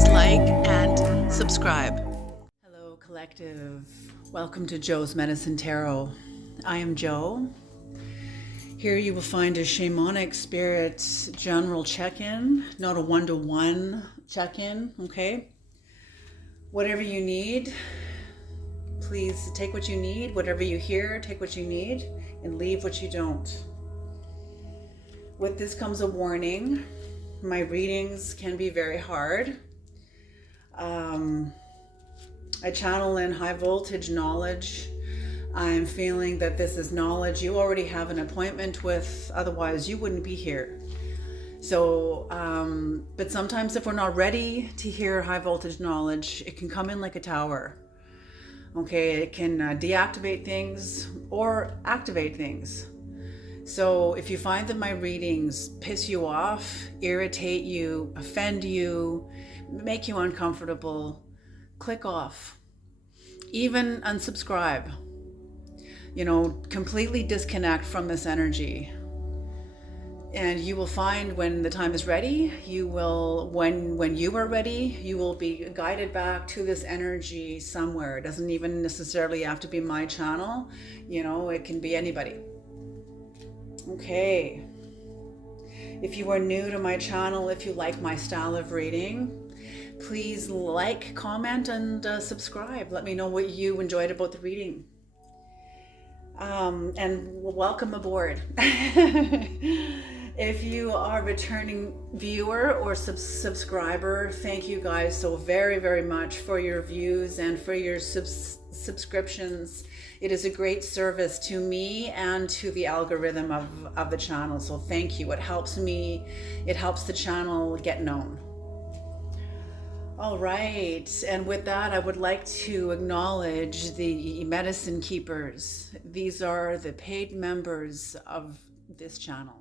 please like and subscribe. Hello, collective. Welcome to Joe's Medicine Tarot. I am Joe. Here you will find a shamanic spirit general check-in, not a one-to-one check-in, okay? Whatever you need, please take what you need. Whatever you hear, take what you need and leave what you don't. With this comes a warning. My readings can be very hard. I channel in high voltage knowledge. I'm feeling that this is knowledge you already have an appointment with, otherwise you wouldn't be here. So, but sometimes if we're not ready to hear high voltage knowledge, it can come in like a tower. Okay, it can deactivate things or activate things. So if you find that my readings piss you off, irritate you, offend you, make you uncomfortable, click off. Even unsubscribe. You know, completely disconnect from this energy. And you will find when the time is ready, you will, when you are ready, you will be guided back to this energy somewhere. It doesn't even necessarily have to be my channel. You know, it can be anybody. Okay. If you are new to my channel, if you like my style of reading, please like, comment, and subscribe. Let me know what you enjoyed about the reading. And welcome aboard. If you are a returning viewer or subscriber, thank you guys so very, very much for your views and for your subscriptions. It is a great service to me and to the algorithm of the channel. So thank you. It helps me. It helps the channel get known. All right. And with that, I would like to acknowledge the medicine keepers. These are the paid members of this channel.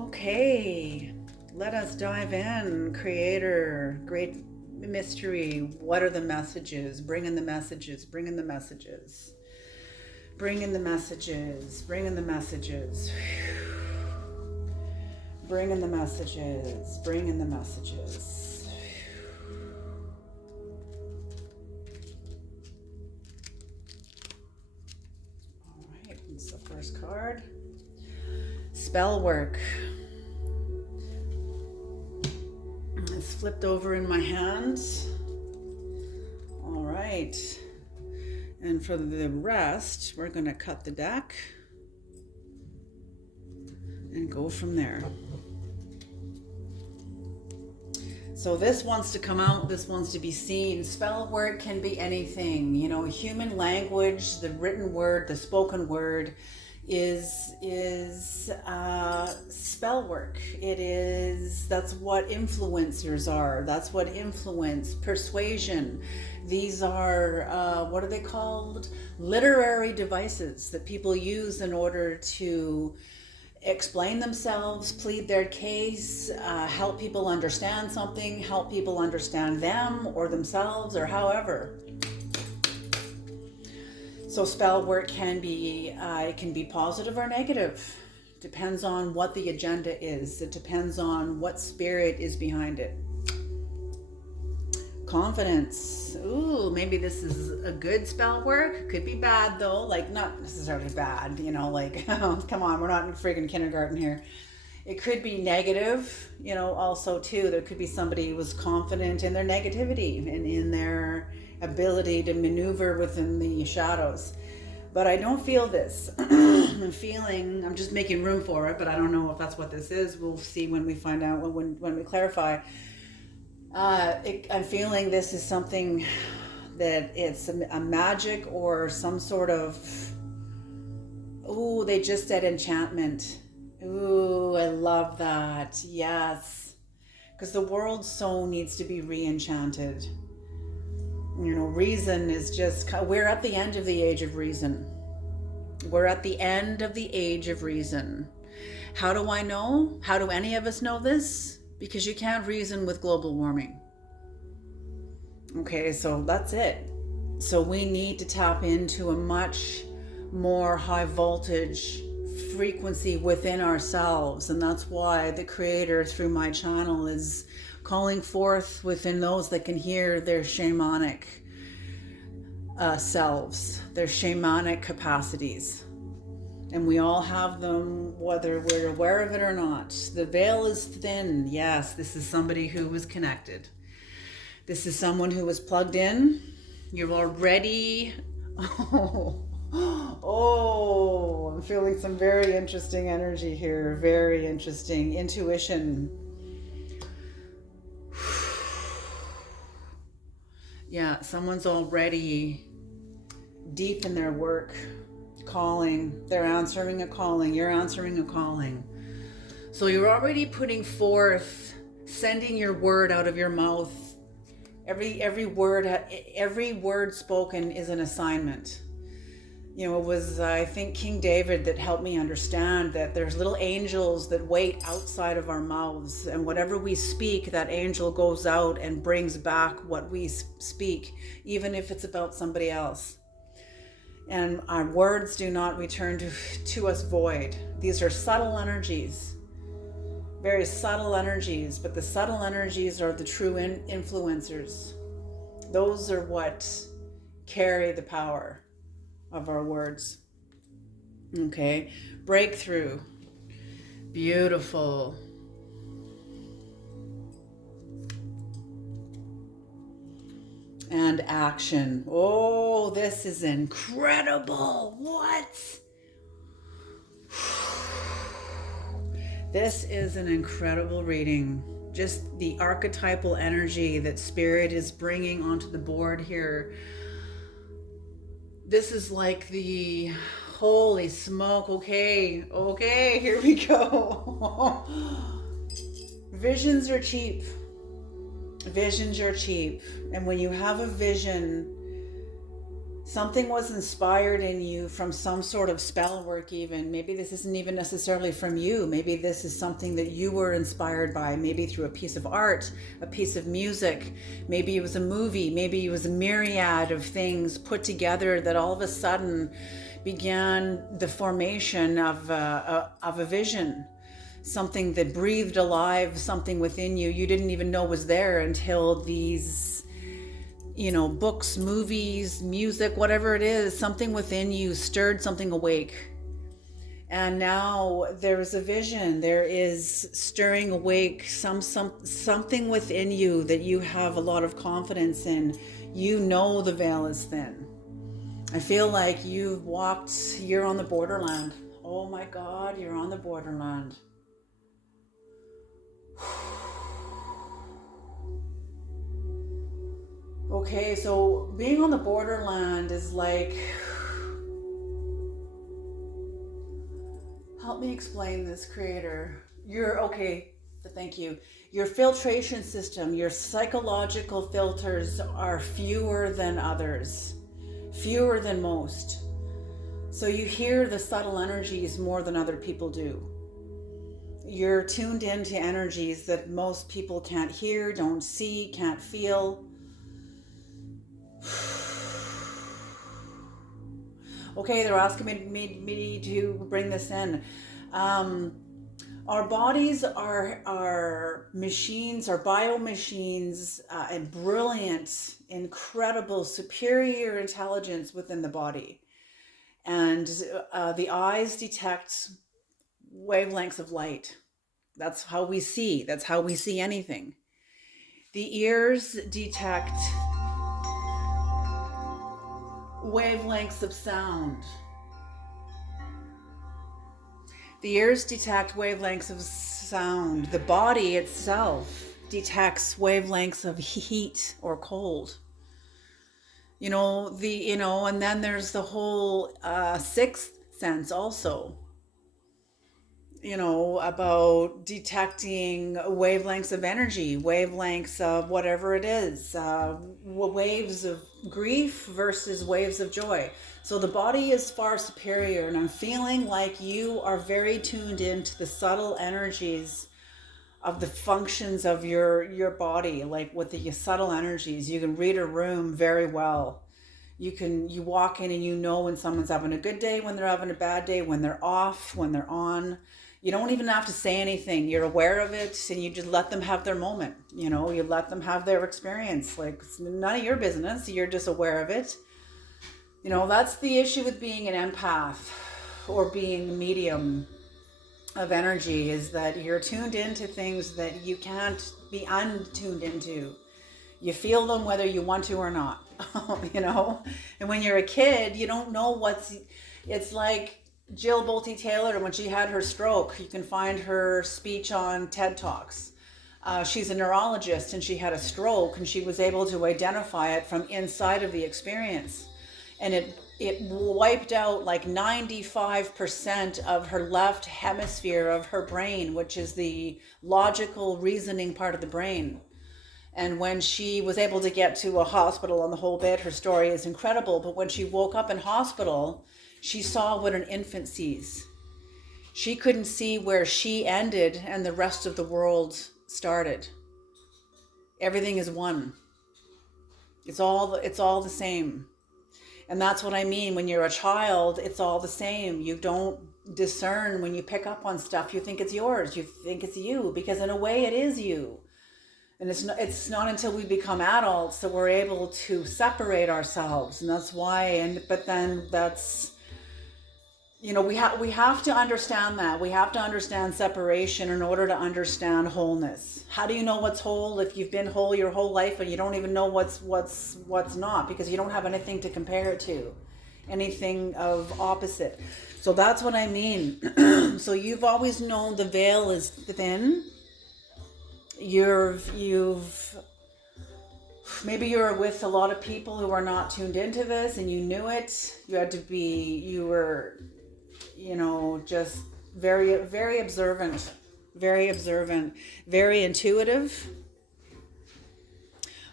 Okay, let us dive in. Creator, great mystery. What are the messages? Bring in the messages, bring in the messages. Bring in the messages, bring in the messages. Bring in the messages, bring in the messages. All right, it's the first card. Spell work. It's flipped over in my hands. All right. And for the rest, we're going to cut the deck and go from there. So this wants to come out, this wants to be seen. Spell work can be anything. You know, human language, the written word, the spoken word is spell work. That's what influencers are. That's what influence, persuasion. These are, what are they called? Literary devices that people use in order to explain themselves, plead their case, help people understand something, help people understand them or themselves or however. So spell work can be, it can be positive or negative. Depends on what the agenda is. It depends on what spirit is behind it. Confidence. Ooh, maybe this is a good spell work. Could be bad though, like not necessarily bad, you know, like, come on, we're not in freaking kindergarten here. It could be negative, you know, also too. There could be somebody who was confident in their negativity and in their ability to maneuver within the shadows. But I don't feel this. I'm just making room for it, but I don't know if that's what this is. We'll see when we find out, when we clarify. I'm feeling this is something that it's a magic or some sort of, ooh, they just said enchantment. Ooh, I love that. Yes. Because the world so needs to be re-enchanted. You know, reason is just, we're at the end of the age of reason. We're at the end of the age of reason. How do I know? How do any of us know this? Because you can't reason with global warming. Okay, so that's it. So we need to tap into a much more high voltage frequency within ourselves. And that's why the Creator, through my channel, is calling forth within those that can hear their shamanic selves, their shamanic capacities. And we all have them, whether we're aware of it or not. The veil is thin. Yes, this is somebody who was connected. This is someone who was plugged in. You're already... Oh, I'm feeling some very interesting energy here. Very interesting. Intuition. Yeah, someone's already deep in their work. Calling. They're answering a calling. You're answering a calling. So you're already putting forth, sending your word out of your mouth. Every word spoken is an assignment. You know, it was, I think, King David that helped me understand that there's little angels that wait outside of our mouths, and whatever we speak, that angel goes out and brings back what we speak, even if it's about somebody else. And our words do not return to us void. These are subtle energies, very subtle energies, but the subtle energies are the true influencers. Those are what carry the power of our words. Okay, breakthrough, beautiful. And action. Oh, this is incredible. What? This is an incredible reading. Just the archetypal energy that Spirit is bringing onto the board here. This is like the, holy smoke. Okay, here we go. Visions are cheap. Visions are cheap. And when you have a vision, something was inspired in you from some sort of spell work even. Maybe this isn't even necessarily from you. Maybe this is something that you were inspired by, maybe through a piece of art, a piece of music. Maybe it was a movie. Maybe it was a myriad of things put together that all of a sudden began the formation of a vision. Something that breathed alive, something within you you didn't even know was there until these, you know, books, movies, music, whatever it is, something within you stirred something awake. And now there is a vision. There is stirring awake something within you that you have a lot of confidence in. You know the veil is thin. I feel like you're on the borderland. Oh my God, you're on the borderland. Okay, so being on the borderland is like, help me explain this, Creator. Thank you. Your filtration system, your psychological filters are fewer than others, fewer than most. So you hear the subtle energies more than other people do. You're tuned into energies that most people can't hear, don't see, can't feel. Okay, they're asking me to bring this in. Our bodies are machines, are biomachines, and brilliant, incredible, superior intelligence within the body. And the eyes detect wavelengths of light. That's how we see. That's how we see anything. The ears detect wavelengths of sound. The ears detect wavelengths of sound. The body itself detects wavelengths of heat or cold. And then there's the whole sixth sense also, about detecting wavelengths of energy, wavelengths of whatever it is, waves of grief versus waves of joy. So the body is far superior, and I'm feeling like you are very tuned into the subtle energies of the functions of your body, like with the subtle energies. You can read a room very well. You walk in and you know when someone's having a good day, when they're having a bad day, when they're off, when they're on. You don't even have to say anything. You're aware of it, and you just let them have their moment. You let them have their experience. Like, it's none of your business. You're just aware of it. That's the issue with being an empath or being a medium of energy, is that you're tuned into things that you can't be untuned into. You feel them whether you want to or not. And when you're a kid, you don't know it's like Jill Bolte Taylor, when she had her stroke. You can find her speech on TED Talks. She's a neurologist, and she had a stroke, and she was able to identify it from inside of the experience. And it wiped out like 95% of her left hemisphere of her brain, which is the logical reasoning part of the brain. And when she was able to get to a hospital on the whole bit, her story is incredible. But when she woke up in hospital, she saw what an infant sees. She couldn't see where she ended and the rest of the world started. Everything is one. It's all the same. And that's what I mean. When you're a child, it's all the same. You don't discern when you pick up on stuff. You think it's yours. You think it's you, because in a way it is you. And it's not until we become adults that we're able to separate ourselves. And that's why, but then that's, we have to understand that. We have to understand separation in order to understand wholeness. How do you know what's whole if you've been whole your whole life and you don't even know what's not, because you don't have anything to compare it to, anything of opposite. So that's what I mean. So you've always known the veil is thin. Maybe you're with a lot of people who are not tuned into this, and you knew it. You were just very, very observant, very intuitive.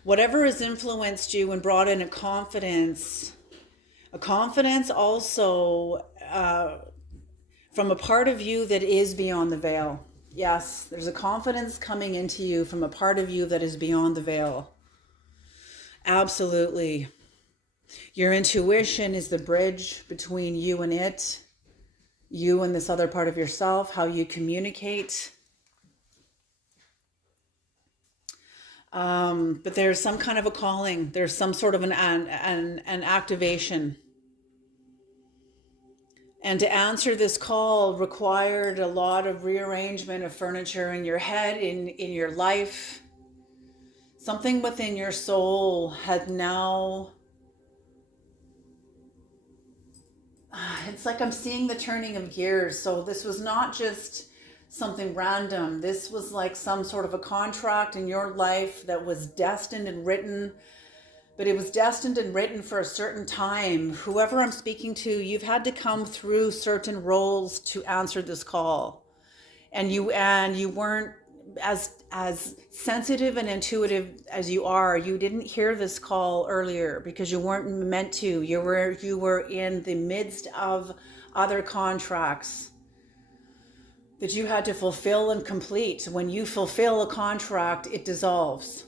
Whatever has influenced you and brought in a confidence also from a part of you that is beyond the veil. Yes, there's a confidence coming into you from a part of you that is beyond the veil. Absolutely. Your intuition is the bridge between you and it, you and this other part of yourself, how you communicate. But there's some kind of a calling. There's some sort of an activation. And to answer this call required a lot of rearrangement of furniture in your head, in your life. Something within your soul had now, it's like I'm seeing the turning of gears. So this was not just something random. This was like some sort of a contract in your life that was destined and written. But it was destined and written for a certain time. Whoever I'm speaking to, you've had to come through certain roles to answer this call. And you weren't as sensitive and intuitive as you are. You didn't hear this call earlier because you weren't meant to. You were in the midst of other contracts that you had to fulfill and complete. When you fulfill a contract, it dissolves.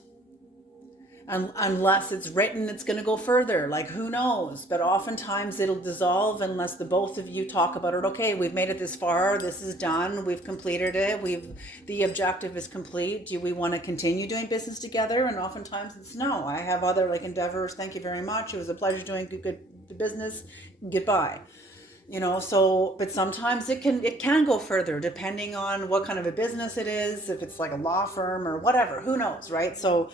Unless it's written, it's going to go further. Like, who knows? But oftentimes it'll dissolve unless the both of you talk about it. Okay, we've made it this far. This is done. We've completed it. The objective is complete. Do we want to continue doing business together? And oftentimes it's no. I have other endeavors. Thank you very much. It was a pleasure doing good business. Goodbye. But sometimes it can go further depending on what kind of a business it is. If it's like a law firm or whatever, who knows, right? So,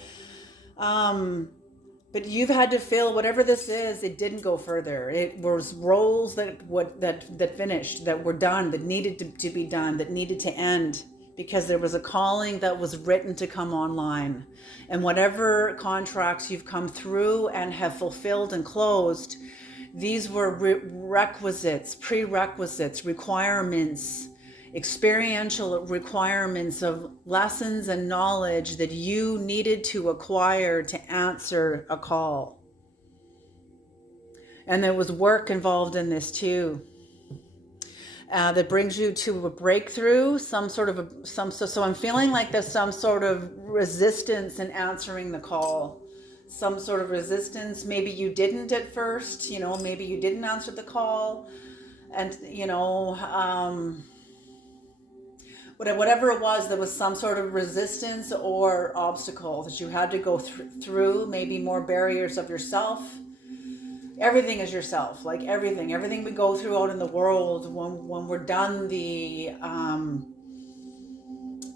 but you've had to fill whatever this is. It didn't go further. It was roles that finished, that were done, that needed to be done, that needed to end. because there was a calling that was written to come online. And whatever contracts you've come through and have fulfilled and closed, these were prerequisites, requirements, experiential requirements of lessons and knowledge that you needed to acquire to answer a call. And there was work involved in this too. That brings you to a breakthrough, so I'm feeling like there's some sort of resistance in answering the call. Some sort of resistance. Maybe you didn't at first, maybe you didn't answer the call. And, whatever it was, there was some sort of resistance or obstacle that you had to go through, maybe more barriers of yourself. Everything is yourself, like everything we go through out in the world, when we're done the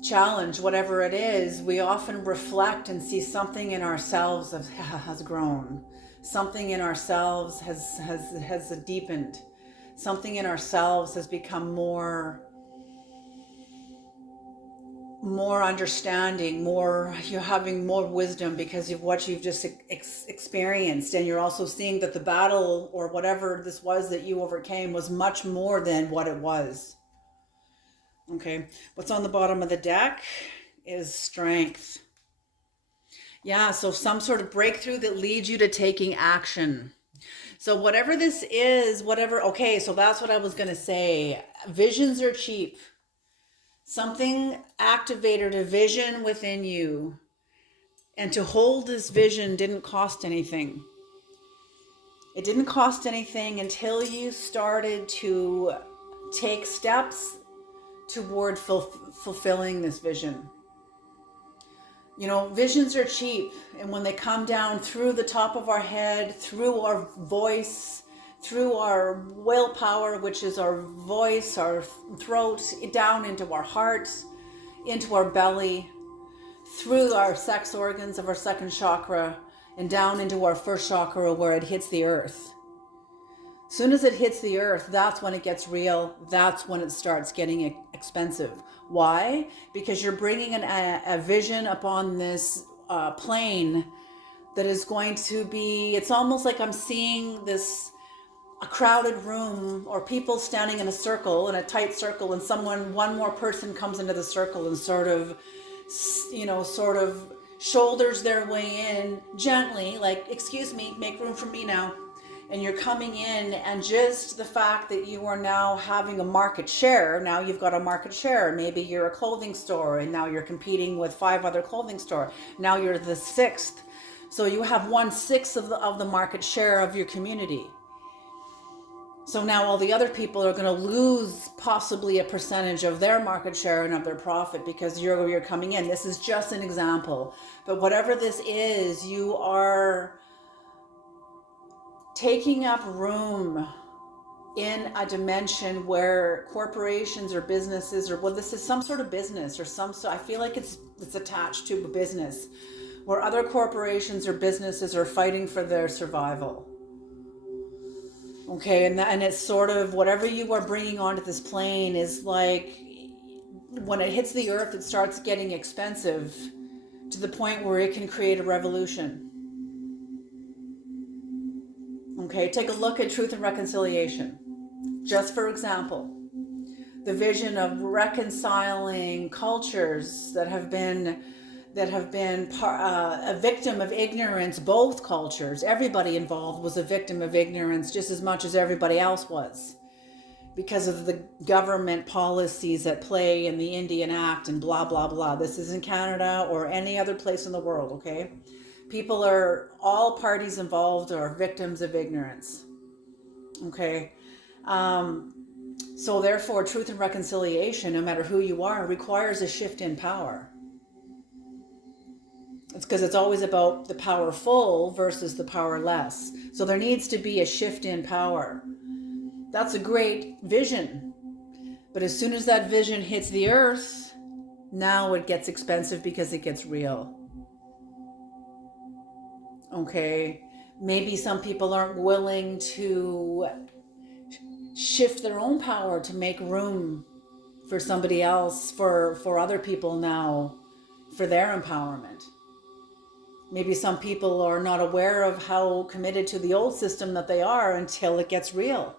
challenge, whatever it is, we often reflect and see something in ourselves that has grown. Something in ourselves has deepened. Something in ourselves has become more understanding, you're having more wisdom because of what you've just experienced. And you're also seeing that the battle or whatever this was that you overcame was much more than what it was. Okay, what's on the bottom of the deck is strength. Yeah, so some sort of breakthrough that leads you to taking action. So whatever this is, okay, so that's what I was going to say. Visions are cheap. Something activated a vision within you. And to hold this vision didn't cost anything. It didn't cost anything until you started to take steps toward fulfilling this vision. Visions are cheap. And when they come down through the top of our head, through our voice, through our willpower, which is our voice, our throat, down into our heart, into our belly, through our sex organs of our second chakra, and down into our first chakra where it hits the earth. As soon as it hits the earth, that's when it gets real. That's when it starts getting expensive. Why? Because you're bringing a vision upon this plane that is going to be, it's almost like I'm seeing a crowded room or people standing in a tight circle, and one more person comes into the circle and sort of shoulders their way in gently, like, excuse me, make room for me now. And you're coming in, and just the fact that you are now having a market share, now you've got a market share. Maybe you're a clothing store and now you're competing with 5 other clothing stores. Now you're the 6th. So you have 1/6 of the market share of your community. So now all the other people are going to lose possibly a percentage of their market share and of their profit because you're coming in. This is just an example. But whatever this is, you are taking up room in a dimension where corporations or businesses, or this is some sort of business, I feel like it's attached to a business where other corporations or businesses are fighting for their survival. Okay, and it's sort of whatever you are bringing onto this plane is like, when it hits the earth, it starts getting expensive to the point where it can create a revolution. Okay, take a look at Truth and Reconciliation. Just for example, the vision of reconciling cultures that have been a victim of ignorance. Both cultures, everybody involved was a victim of ignorance just as much as everybody else was, because of the government policies at play in the Indian Act and blah, blah, blah. This is in Canada or any other place in the world, okay? All parties involved are victims of ignorance, okay? So therefore, Truth and Reconciliation, no matter who you are, requires a shift in power. It's because it's always about the powerful versus the powerless. So there needs to be a shift in power. That's a great vision. But as soon as that vision hits the earth, now it gets expensive because it gets real. Okay, maybe some people aren't willing to shift their own power to make room for somebody else, for other people now, for their empowerment. Maybe some people are not aware of how committed to the old system that they are until it gets real.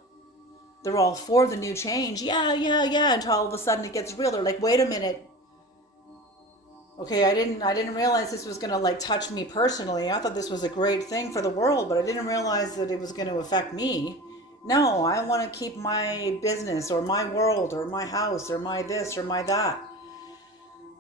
They're all for the new change. Yeah, yeah, yeah. Until all of a sudden it gets real. They're like, wait a minute. Okay, I didn't realize this was gonna like touch me personally. I thought this was a great thing for the world, but I didn't realize that it was gonna affect me. No, I want to keep my business or my world or my house or my this or my that.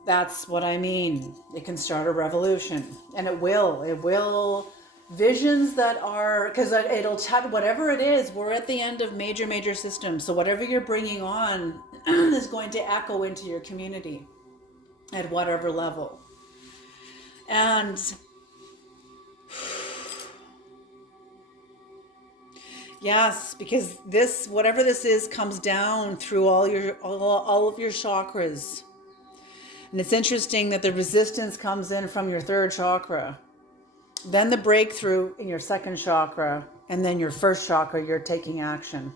That's what I mean. It can start a revolution, and it will. It will. Visions that are, because it'll tell whatever it is. We're at the end of major systems, so whatever you're bringing on is going to echo into your community at whatever level. And yes, because this, whatever this is, comes down through all of your chakras. And it's interesting that the resistance comes in from your third chakra, then the breakthrough in your second chakra, and then your first chakra, you're taking action.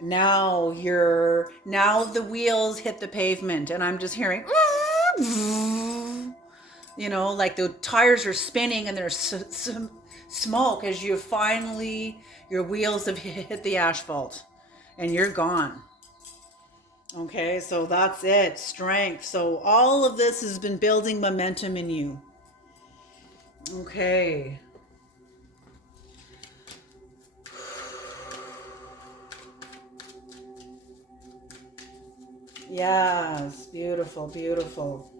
Now the wheels hit the pavement, and I'm just hearing, you know, like the tires are spinning and there's some smoke as you finally, your wheels have hit the asphalt and you're gone. Okay, so that's it. Strength. So all of this has been building momentum in you. Okay. Yes, beautiful, beautiful.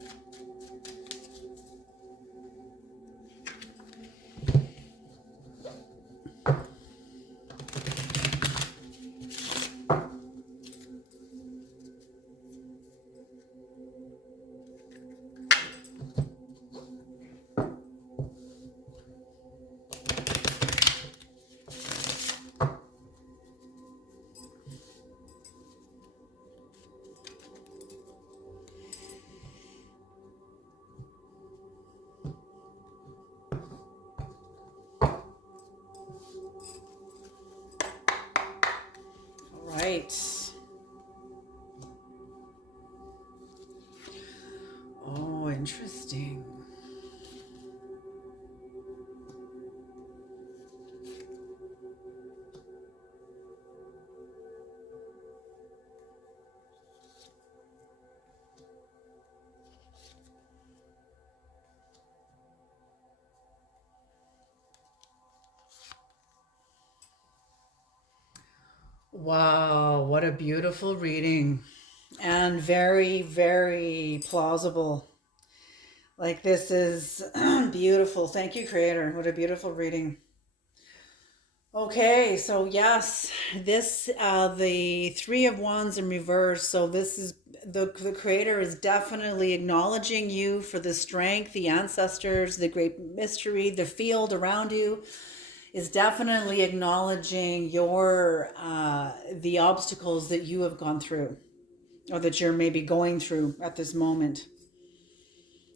All right. Oh, interesting. Wow, what a beautiful reading. And very plausible. Like this is beautiful. Thank you, Creator. What a beautiful reading. Okay, so yes, this the Three of Wands in reverse. So this is the Creator is definitely acknowledging you for the strength, the ancestors, the great mystery, the field around you is definitely acknowledging your the obstacles that you have gone through or that you're maybe going through at this moment.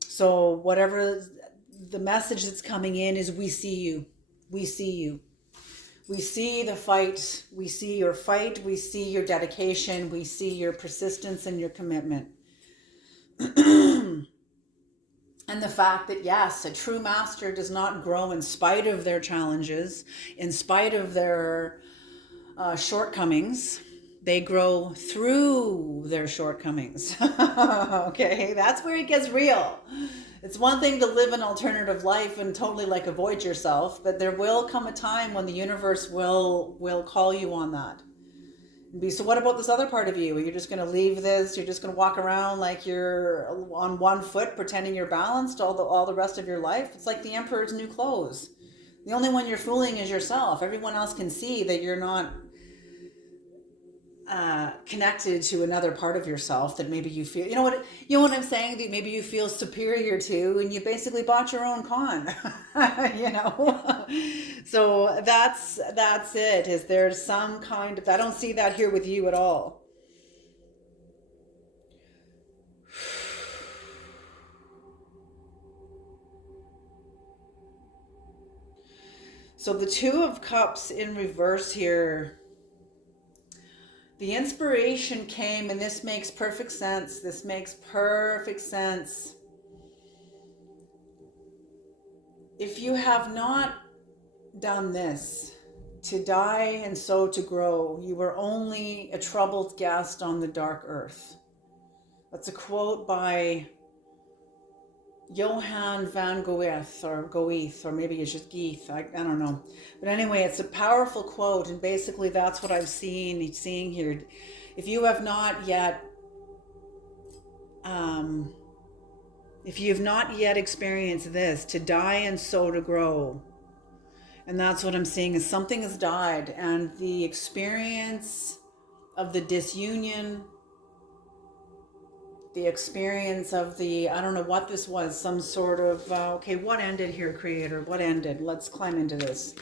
So whatever the message that's coming in is, we see you. We see you. We see the fight. We see your fight. We see your dedication. We see your persistence and your commitment. And the fact that, yes, a true master does not grow in spite of their challenges, in spite of their shortcomings. They grow through their shortcomings. Okay, that's where it gets real. It's one thing to live an alternative life and totally like avoid yourself, but there will come a time when the universe will call you on that. And be, so what about this other part of you? Are you just going to leave this? You're just going to walk around like you're on one foot pretending you're balanced all the rest of your life? It's like the emperor's new clothes. The only one you're fooling is yourself. Everyone else can see that you're not connected to another part of yourself that maybe you feel, you know what I'm saying, that maybe you feel superior to, and you basically bought your own con. So that's it. Is there some kind of, I don't see that here with you at all. So the Two of Cups in reverse here, The inspiration came, and this makes perfect sense. This makes perfect sense. If you have not done this, to die and so to grow, you were only a troubled guest on the dark earth. That's a quote by Johann van Goethe, or maybe it's just Geeth. I don't know. But anyway, it's a powerful quote, and basically that's what I'm seeing here. If you have not yet, if you've not yet experienced this, to die and so to grow, and that's what I'm seeing, is something has died, and the experience of the disunion, the experience of the, I don't know what this was, some sort of, okay, what ended here, Creator? What ended? Let's climb into this.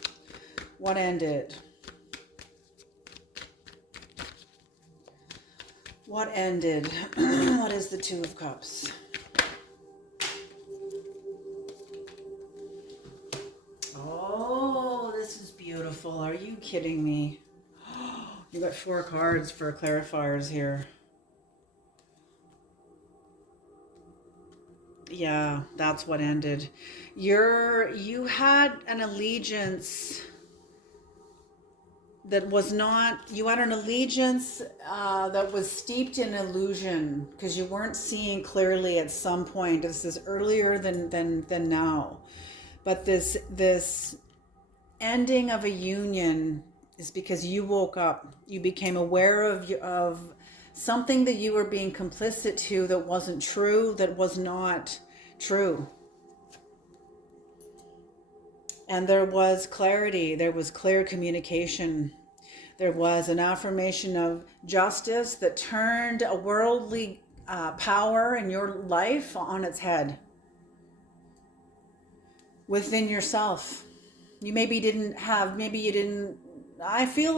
What ended? What ended? What is the Two of Cups? Oh, this is beautiful. Are you kidding me? You got 4 cards for clarifiers here. Yeah, that's what ended. You had an allegiance that was not, you had an allegiance that was steeped in illusion, because you weren't seeing clearly at some point. This is earlier than now. But this ending of a union is because you woke up. You became aware of something that you were being complicit to that wasn't true, that was not true. And there was clarity, there was clear communication. There was an affirmation of justice that turned a worldly power in your life on its head. Within yourself. You maybe didn't have, maybe you didn't, I felt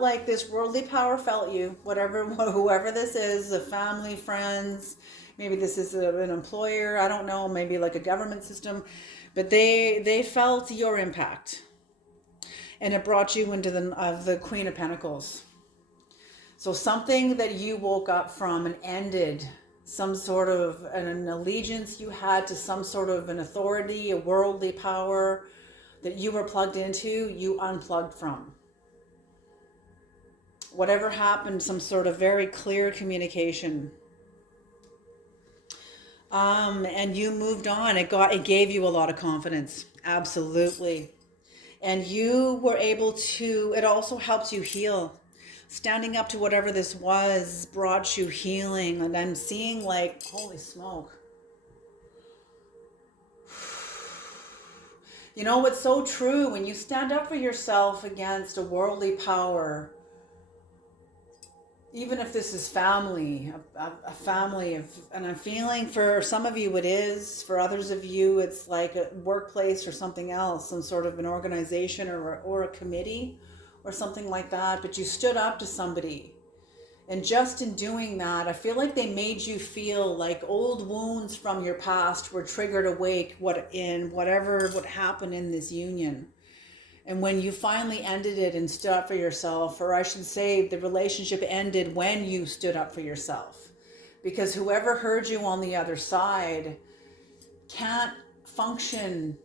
like this worldly power felt you, whoever this is, a family, friends, maybe this is an employer, I don't know, maybe like a government system, but they felt your impact, and it brought you into the Queen of Pentacles. So something that you woke up from and ended, some sort of an allegiance you had to some sort of an authority, a worldly power that you were plugged into, you unplugged from. Whatever happened, some sort of very clear communication. And you moved on. It gave you a lot of confidence. Absolutely. And you were able to, it also helped you heal. Standing up to whatever this was brought you healing. And I'm seeing, like, holy smoke. You know, it's so true. When you stand up for yourself against a worldly power, even if this is family, a family of, and I'm feeling for some of you it is, for others of you it's like a workplace or something else, some sort of an organization or a committee or something like that, but you stood up to somebody. And just in doing that, I feel like they made you feel like old wounds from your past were triggered awake whatever would happen in this union. And when you finally ended it and stood up for yourself, or I should say the relationship ended when you stood up for yourself. Because whoever heard you on the other side can't function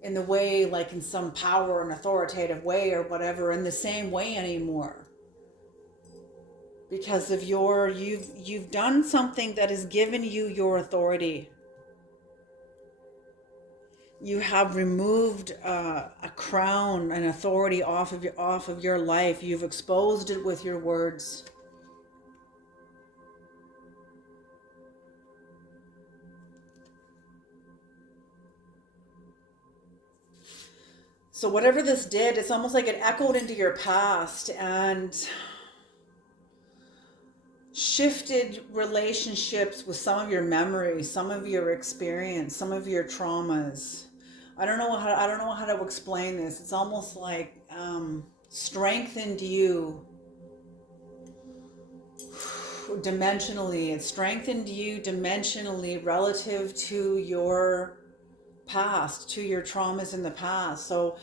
in the way, like in some power and authoritative way or whatever, in the same way anymore. Because of you've done something that has given you your authority. You have removed a crown, an authority off of your life. You've exposed it with your words. So whatever this did, it's almost like it echoed into your past and shifted relationships with some of your memories, some of your experience, some of your traumas. I don't know how to explain this. It's almost like strengthened you dimensionally. It strengthened you dimensionally relative to your past, to your traumas in the past. So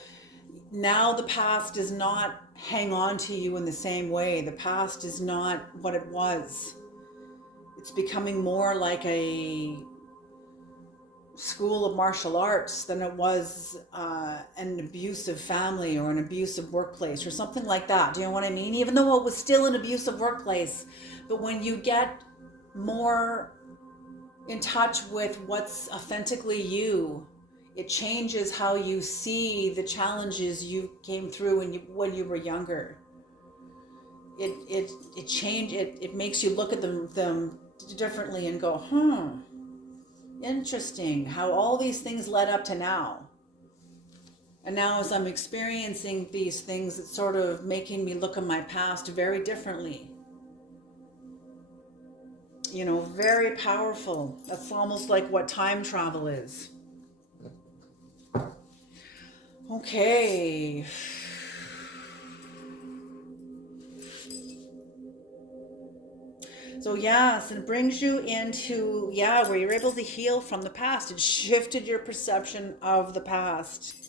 now the past is not hang on to you in the same way. The past is not what it was. It's becoming more like a school of martial arts than it was an abusive family or an abusive workplace or something like that. Do you know what I mean? Even though it was still an abusive workplace, but when you get more in touch with what's authentically you, it changes how you see the challenges you came through when you were younger. It makes you look at them differently and go, interesting how all these things led up to now. And now as I'm experiencing these things, it's sort of making me look at my past very differently. Very powerful. That's almost like what time travel is. Okay. So yes, it brings you into, where you're able to heal from the past. It shifted your perception of the past.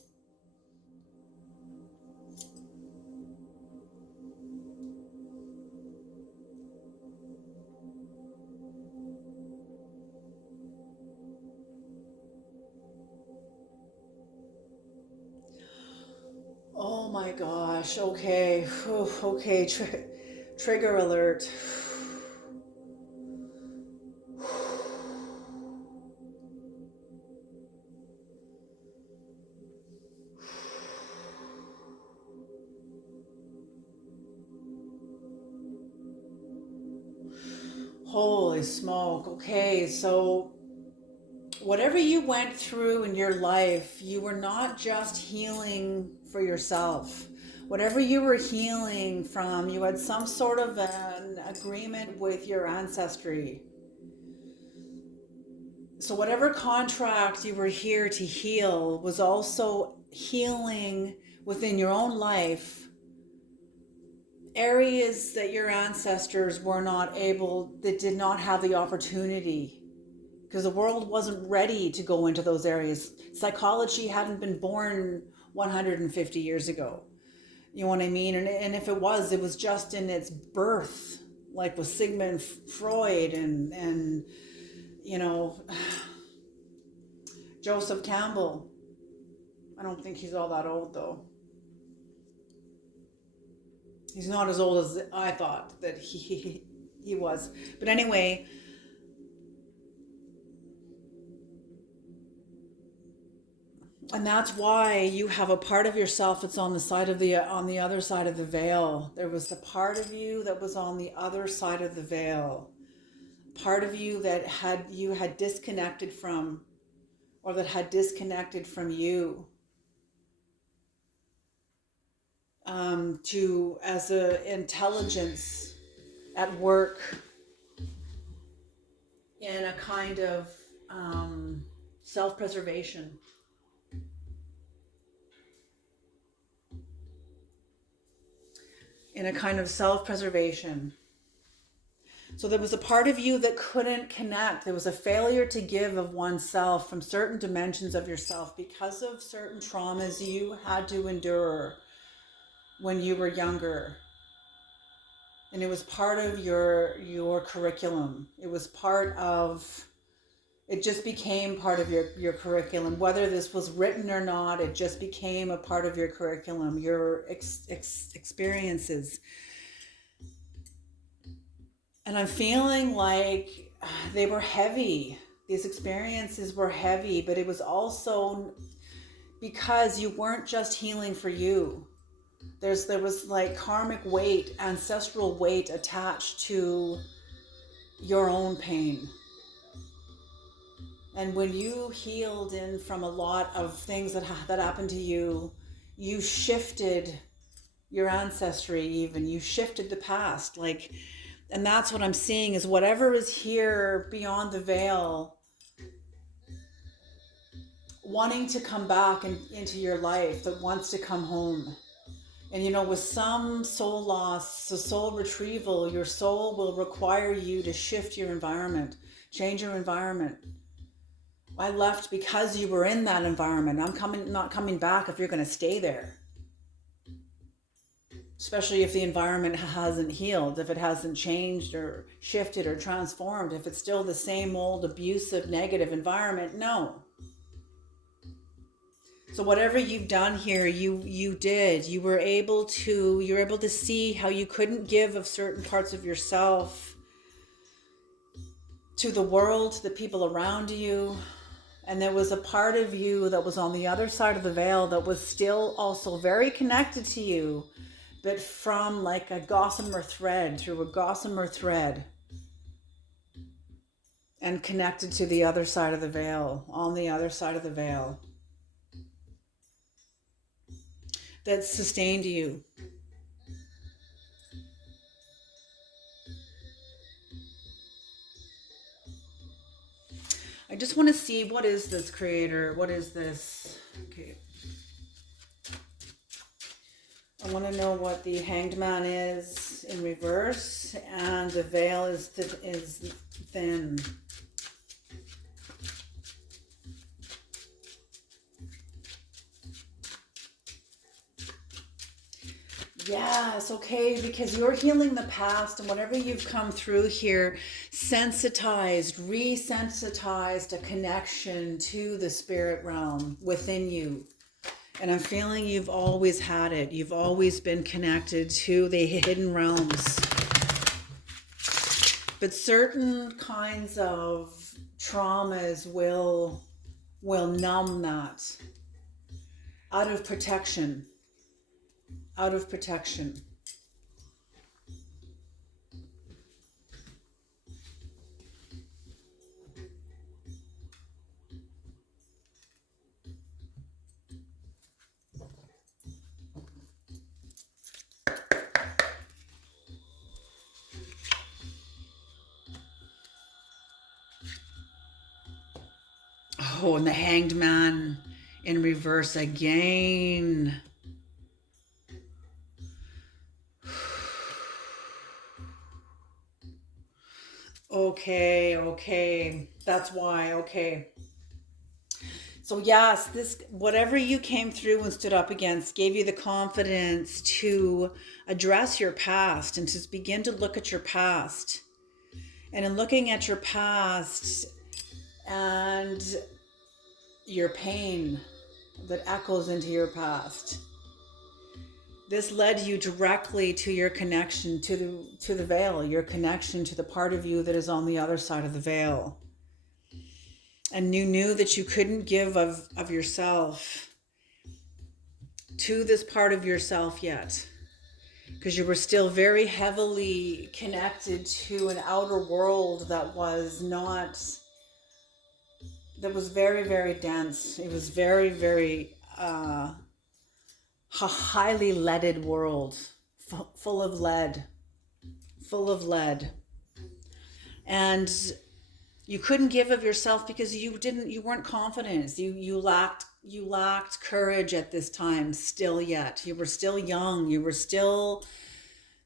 Oh my gosh. Okay. Okay. Trigger alert. Holy smoke. Okay, so whatever you went through in your life, you were not just healing for yourself. Whatever you were healing from, you had some sort of an agreement with your ancestry. So whatever contract you were here to heal was also healing within your own life areas that your ancestors were not able, that did not have the opportunity, because the world wasn't ready to go into those areas. Psychology hadn't been born 150 years ago. You know what I mean? And if it was just in its birth, like with Sigmund Freud and Joseph Campbell. I don't think he's all that old though. He's not as old as I thought that he was. But anyway, and that's why you have a part of yourself that's on the other side of the veil. There was the part of you that was on the other side of the veil. Part of you that you had disconnected from, or that had disconnected from you. To as a intelligence at work in a kind of self-preservation. In a kind of self-preservation. So there was a part of you that couldn't connect. There was a failure to give of oneself from certain dimensions of yourself because of certain traumas you had to endure when you were younger. And it was part of your curriculum. It just became part of your curriculum. Whether this was written or not, it just became a part of your curriculum, your experiences. And I'm feeling like they were heavy. These experiences were heavy, but it was also because you weren't just healing for you. There was like karmic weight, ancestral weight attached to your own pain. And when you healed in from a lot of things that happened to you, you shifted your ancestry even. You shifted the past. And that's what I'm seeing is whatever is here beyond the veil, wanting to come back into your life, that wants to come home. And with some soul loss, so soul retrieval, your soul will require you to shift your environment, change your environment. I left because you were in that environment. I'm not coming back if you're going to stay there. especially if the environment hasn't healed, if it hasn't changed or shifted or transformed, if it's still the same old abusive, negative environment. No. So whatever you've done here, you did. You're able to see how you couldn't give of certain parts of yourself to the world, to the people around you. And there was a part of you that was on the other side of the veil that was still also very connected to you, but from like a gossamer thread, through a gossamer thread, and connected to the other side of the veil, on the other side of the veil, that sustained you. I just want to see, what is this, creator? What is this? Okay. I want to know what the hanged man is in reverse, and the veil is thin. Yes, okay, because you're healing the past, and whatever you've come through here, sensitized, resensitized a connection to the spirit realm within you. And I'm feeling you've always had it. You've always been connected to the hidden realms. But certain kinds of traumas will numb that out of protection. Out of protection. Oh, and the hanged man in reverse again. Okay. That's why, okay. So yes, this, whatever you came through and stood up against, gave you the confidence to address your past and to begin to look at your past. And in looking at your past and your pain that echoes into your past, this led you directly to your connection to the veil, your connection to the part of you that is on the other side of the veil. And you knew that you couldn't give of yourself to this part of yourself yet, because you were still very heavily connected to an outer world that was not, that was very, very dense. It was very, very a highly leaded world, full of lead, and you couldn't give of yourself because you weren't confident. You lacked courage at this time still yet. You were still young. You were still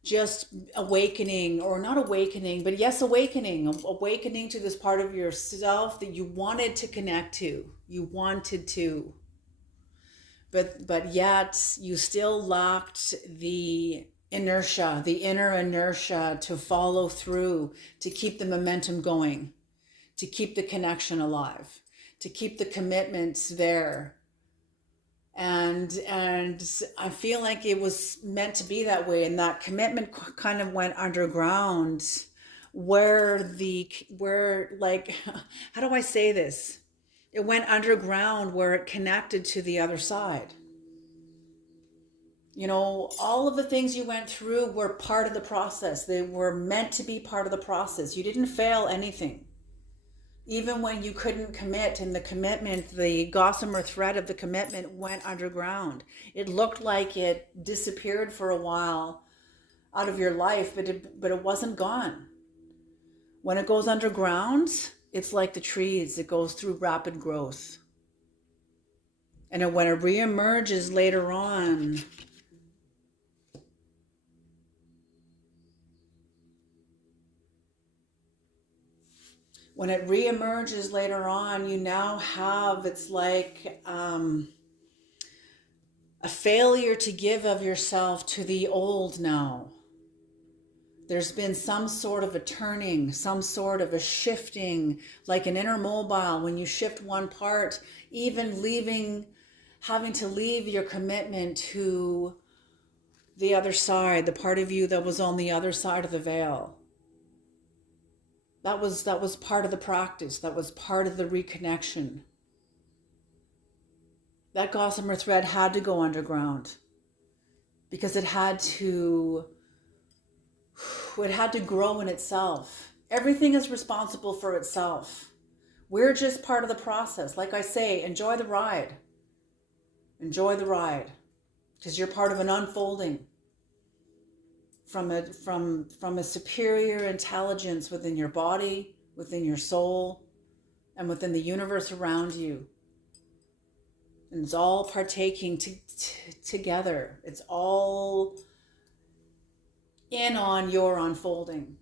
just awakening, or not awakening, but yes, awakening to this part of yourself that you wanted to connect to. You wanted to. But yet you still lacked the inertia, the inner inertia to follow through, to keep the momentum going, to keep the connection alive, to keep the commitment there. And I feel like it was meant to be that way, and that commitment kind of went underground, where like, how do I say this? It went underground where it connected to the other side. You know, all of the things you went through were part of the process. They were meant to be part of the process. You didn't fail anything. Even when you couldn't commit, and the commitment, the gossamer thread of the commitment went underground. It looked like it disappeared for a while out of your life, but it wasn't gone. When it goes underground, it's like the trees. It goes through rapid growth. And when it reemerges later on, you now have, it's like a failure to give of yourself to the old now. There's been some sort of a turning, some sort of a shifting, like an inner mobile. When you shift one part, even having to leave your commitment to the other side, the part of you that was on the other side of the veil. That was part of the practice. That was part of the reconnection. That gossamer thread had to go underground because it had to grow in itself. Everything is responsible for itself. We're just part of the process. Like I say, enjoy the ride. Enjoy the ride, because you're part of an unfolding from a superior intelligence within your body, within your soul, and within the universe around you. And it's all partaking together. It's all in on your unfolding.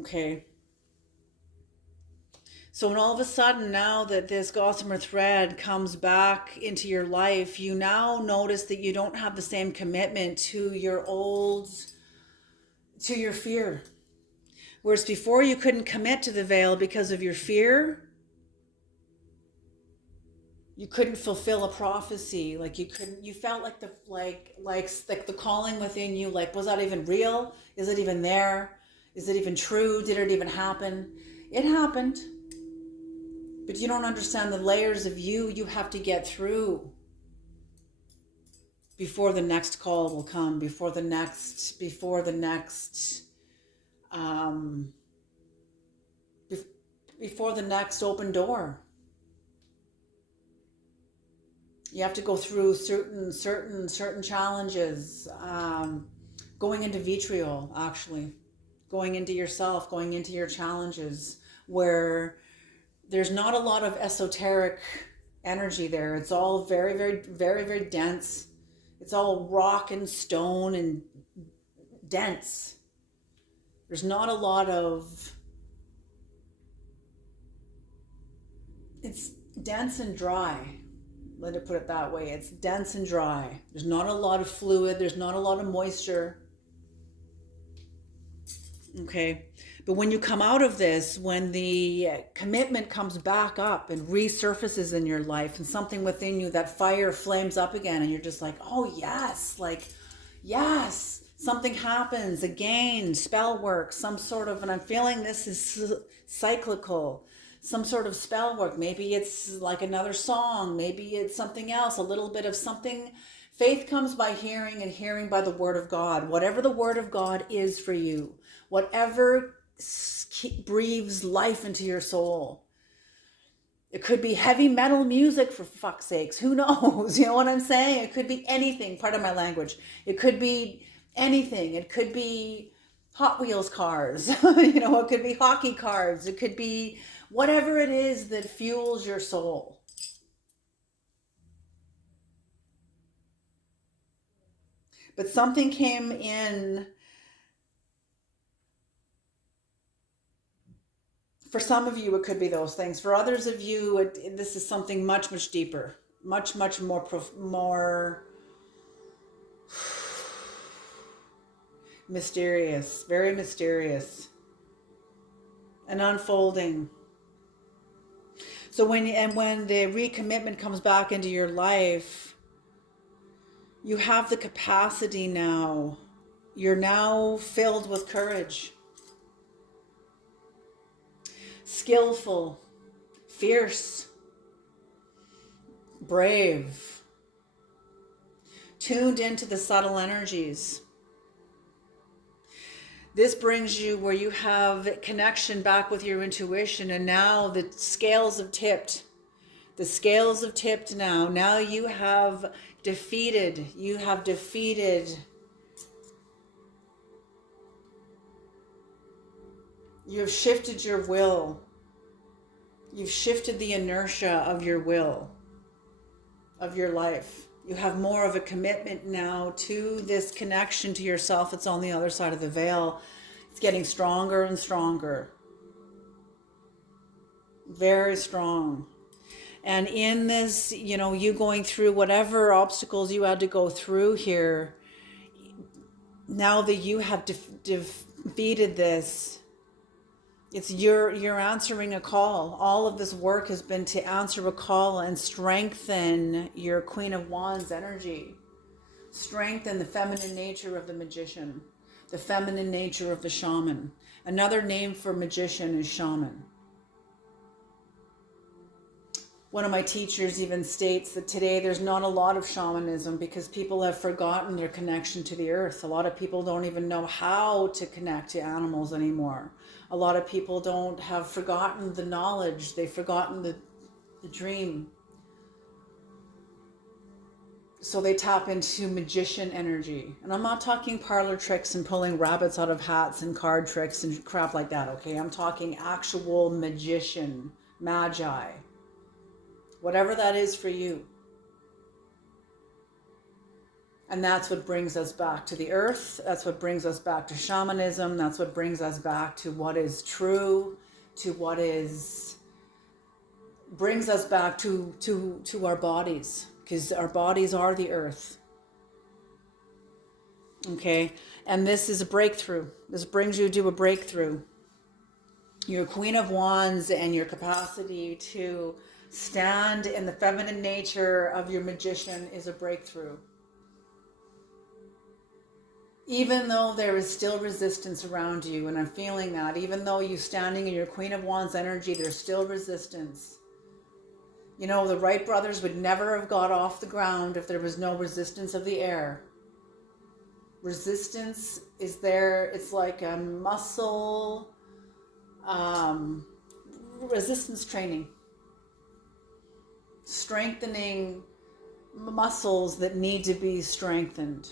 Okay. So when all of a sudden, now that this gossamer thread comes back into your life, you now notice that you don't have the same commitment to your fear. Whereas before you couldn't commit to the veil because of your fear. You couldn't fulfill a prophecy. Like you felt like the calling within you, like, was that even real? Is it even there? Is it even true? Did it even happen? It happened. But you don't understand the layers of you have to get through before the next call will come, before the next open door. You have to go through certain challenges, going into vitriol, actually, going into yourself, going into your challenges, where there's not a lot of esoteric energy there. It's all very, very, very, very dense. It's all rock and stone and dense. There's not a lot of... It's dense and dry. Let it put it that way. It's dense and dry. There's not a lot of fluid. There's not a lot of moisture. Okay. But when you come out of this, when the commitment comes back up and resurfaces in your life, and something within you, that fire flames up again, and you're just like, oh yes, yes, something happens again, spell work, some sort of, and I'm feeling this is cyclical, some sort of spell work. Maybe it's like another song, maybe it's something else, a little bit of something. Faith comes by hearing, and hearing by the word of God. Whatever the word of God is for you, whatever breathes life into your soul. It could be heavy metal music, for fuck's sakes. Who knows? You know what I'm saying? It could be anything. Pardon my language. It could be anything. It could be Hot Wheels cars. It could be hockey cards. It could be whatever it is that fuels your soul. But something came in. For some of you, it could be those things. For others of you, this is something much, much deeper, much, much more mysterious, very mysterious, and unfolding. So when the recommitment comes back into your life, you have the capacity now. You're now filled with courage. Skillful, fierce, brave, tuned into the subtle energies. This brings you where you have connection back with your intuition, and now the scales have tipped. The scales have tipped now. Now you have defeated. You have shifted your will. You've shifted the inertia of your will, of your life. You have more of a commitment now to this connection to yourself. It's on the other side of the veil. It's getting stronger and stronger. Very strong. And in this, you going through whatever obstacles you had to go through here, now that you have defeated this, it's you're answering a call. All of this work has been to answer a call and strengthen your Queen of Wands energy. Strengthen the feminine nature of the magician, the feminine nature of the shaman. Another name for magician is shaman. One of my teachers even states that today there's not a lot of shamanism because people have forgotten their connection to the earth. A lot of people don't even know how to connect to animals anymore. A lot of people have forgotten the knowledge. They've forgotten the dream. So they tap into magician energy. And I'm not talking parlor tricks and pulling rabbits out of hats and card tricks and crap like that, okay? I'm talking actual magician, magi. Whatever that is for you. And that's what brings us back to the earth. That's what brings us back to shamanism. That's what brings us back to what is true, to what brings us back to our bodies, because our bodies are the earth. Okay? And this is a breakthrough. This brings you to a breakthrough. Your Queen of Wands and your capacity to stand in the feminine nature of your magician is a breakthrough. Even though there is still resistance around you, and I'm feeling that, even though you're standing in your Queen of Wands energy, there's still resistance. The Wright brothers would never have got off the ground if there was no resistance of the air. Resistance is there. It's like a muscle resistance training. Strengthening muscles that need to be strengthened.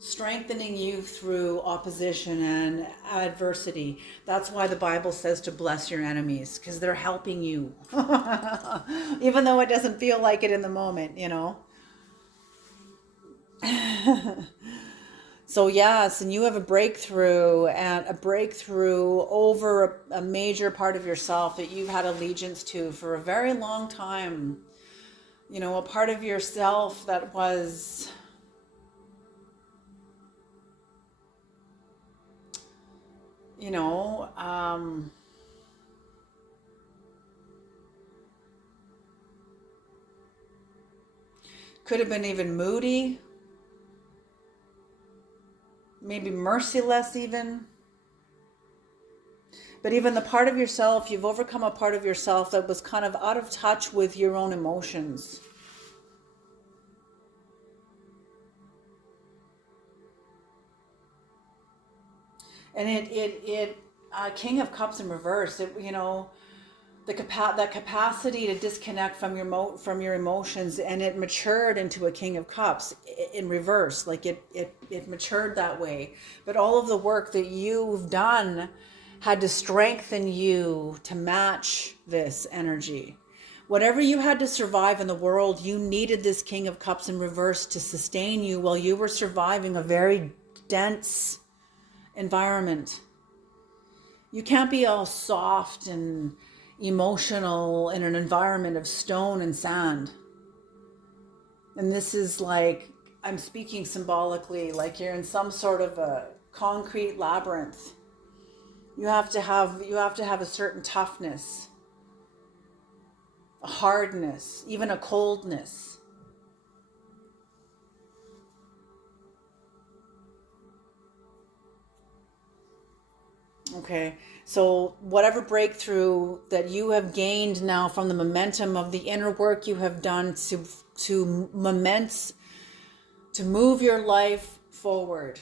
Strengthening you through opposition and adversity. That's why the Bible says to bless your enemies, because they're helping you. Even though it doesn't feel like it in the moment, So yes, and you have a breakthrough over a major part of yourself that you've had allegiance to for a very long time. A part of yourself that was could have been even moody. Maybe merciless even. But even the part of yourself, you've overcome a part of yourself that was kind of out of touch with your own emotions. And it King of Cups in reverse, that capacity to disconnect from your emotions, and it matured into a King of Cups in reverse. Like it matured that way. But all of the work that you've done had to strengthen you to match this energy. Whatever you had to survive in the world, you needed this King of Cups in reverse to sustain you while you were surviving a very dense environment. You can't be all soft and emotional in an environment of stone and sand. And this is like, I'm speaking symbolically, like you're in some sort of a concrete labyrinth. You have to have a certain toughness, a hardness, even a coldness. Okay, so whatever breakthrough that you have gained now from the momentum of the inner work you have done to move your life forward,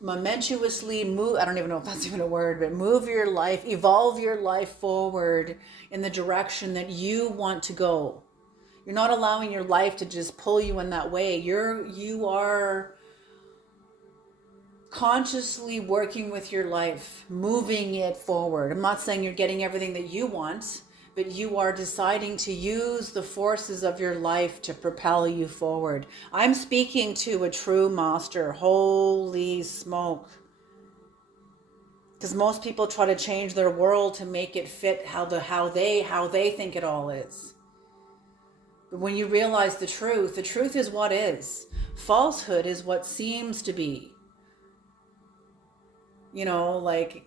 momentuously move, I don't even know if that's even a word, but evolve your life forward in the direction that you want to go. You're not allowing your life to just pull you in that way. You are consciously working with your life, moving it forward. I'm not saying you're getting everything that you want, but you are deciding to use the forces of your life to propel you forward. I'm speaking to a true master. Holy smoke. Because most people try to change their world to make it fit how they think it all is. But when you realize the truth is what is. Falsehood is what seems to be. You know, like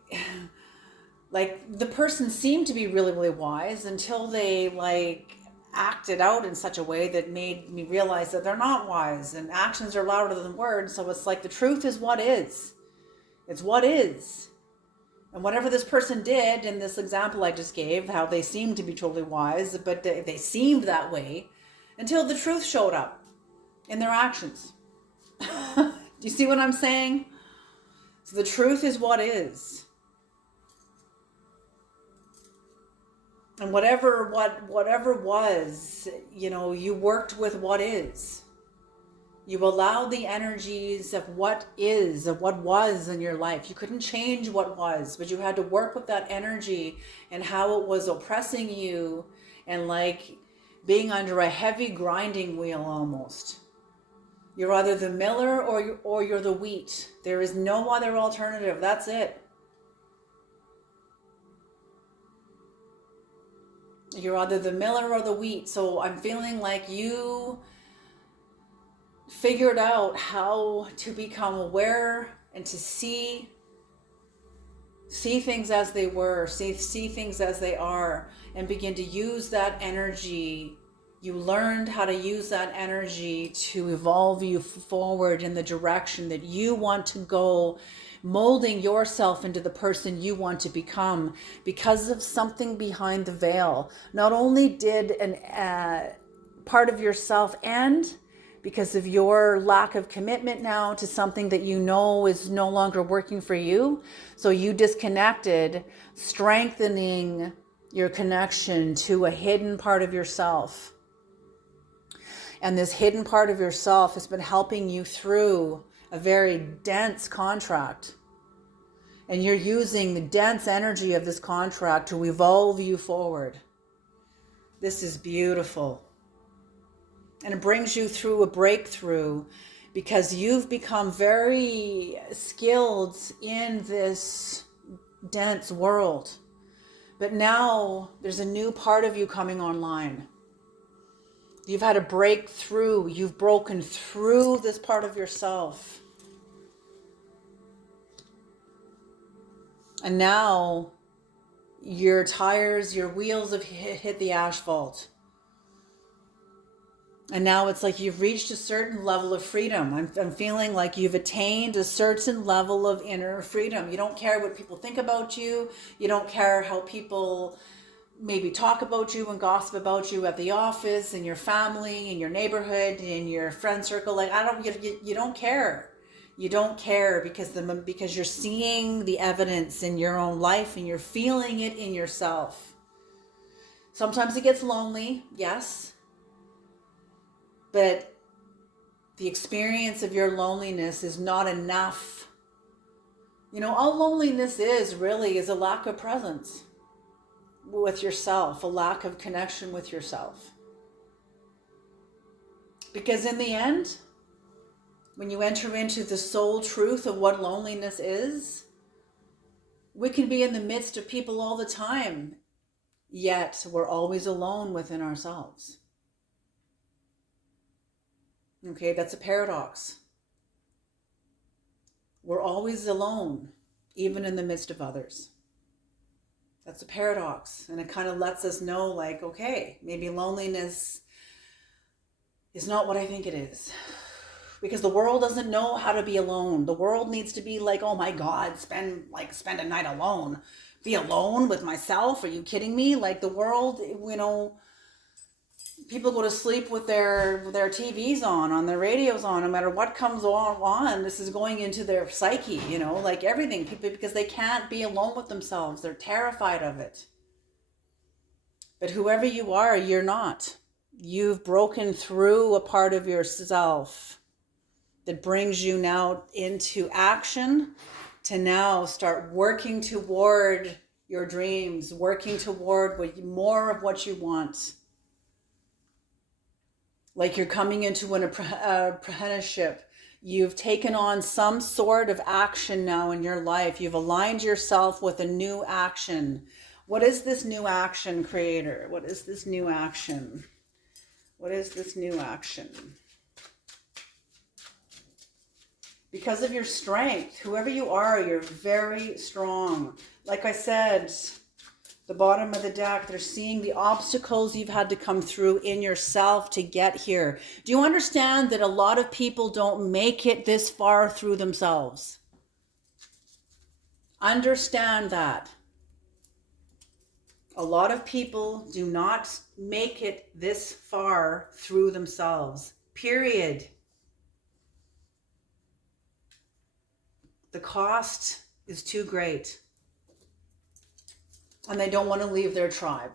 the person seemed to be really, really wise until they acted out in such a way that made me realize that they're not wise, and actions are louder than words. So it's like the truth is what is. It's what is. And whatever this person did in this example I just gave, how they seemed to be totally wise, but they seemed that way until the truth showed up in their actions. Do you see what I'm saying? So the truth is what is. And whatever was, you know, you worked with what is. You allowed the energies of what is, of what was in your life. You couldn't change what was, but you had to work with that energy and how it was oppressing you and like being under a heavy grinding wheel almost. You're either the miller or you're the wheat. There is no other alternative. That's it. You're either the miller or the wheat. So I'm feeling like you figured out how to become aware and to see things as they were, see things as they are, and begin to use that energy. You learned how to use that energy to evolve you forward in the direction that you want to go, molding yourself into the person you want to become because of something behind the veil. Not only did an part of yourself end because of your lack of commitment now to something that you know is no longer working for you, so you disconnected, strengthening your connection to a hidden part of yourself. And this hidden part of yourself has been helping you through a very dense contract. And you're using the dense energy of this contract to evolve you forward. This is beautiful. And it brings you through a breakthrough because you've become very skilled in this dense world. But now there's a new part of you coming online. You've had a breakthrough. You've broken through this part of yourself. And now your tires, your wheels have hit the asphalt. And now it's like you've reached a certain level of freedom. I'm feeling like you've attained a certain level of inner freedom. You don't care what people think about you. You don't care how people maybe talk about you and gossip about you at the office, in your family, in your neighborhood, in your friend circle. Like you don't care. You don't care because you're seeing the evidence in your own life and you're feeling it in yourself. Sometimes it gets lonely, yes. But the experience of your loneliness is not enough. You know, all loneliness is really is a lack of presence with yourself, a lack of connection with yourself. Because in the end, when you enter into the soul truth of what loneliness is, we can be in the midst of people all the time, yet we're always alone within ourselves. Okay, that's a paradox. We're always alone, even in the midst of others. That's a paradox. And it kind of lets us know, like, okay, maybe loneliness is not what I think it is. Because the world doesn't know how to be alone. The world needs to be like, oh my God, spend a night alone. Be alone with myself? Are you kidding me? Like the world, you know, people go to sleep with their TVs on their radios on, no matter what comes on. This is going into their psyche, you know, like everything. People, because they can't be alone with themselves. They're terrified of it. But whoever you are, you're not. You've broken through a part of yourself that brings you now into action to now start working toward your dreams, working toward more of what you want. Like you're coming into an apprenticeship. You've taken on some sort of action now in your life. You've aligned yourself with a new action. What is this new action, Creator? What is this new action? What is this new action? Because of your strength, whoever you are, you're very strong. Like I said, the bottom of the deck, they're seeing the obstacles you've had to come through in yourself to get here. Do you understand that a lot of people don't make it this far through themselves? Understand that. A lot of people do not make it this far through themselves. Period. The cost is too great. And they don't want to leave their tribe.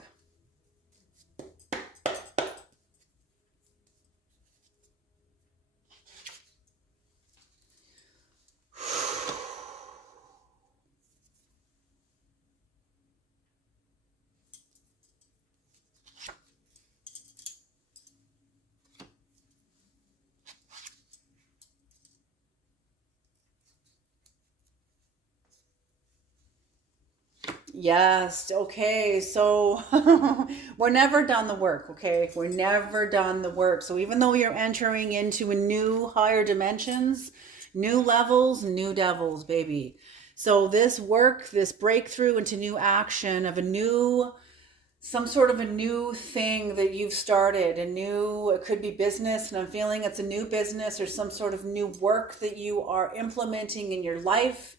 Yes, okay, so we're never done the work, okay? We're never done the work. So even though you're entering into a new higher dimensions, new levels, new devils, baby. So this work, this breakthrough into new action of a new, some sort of a new thing that you've started, it could be business, and I'm feeling it's a new business or some sort of new work that you are implementing in your life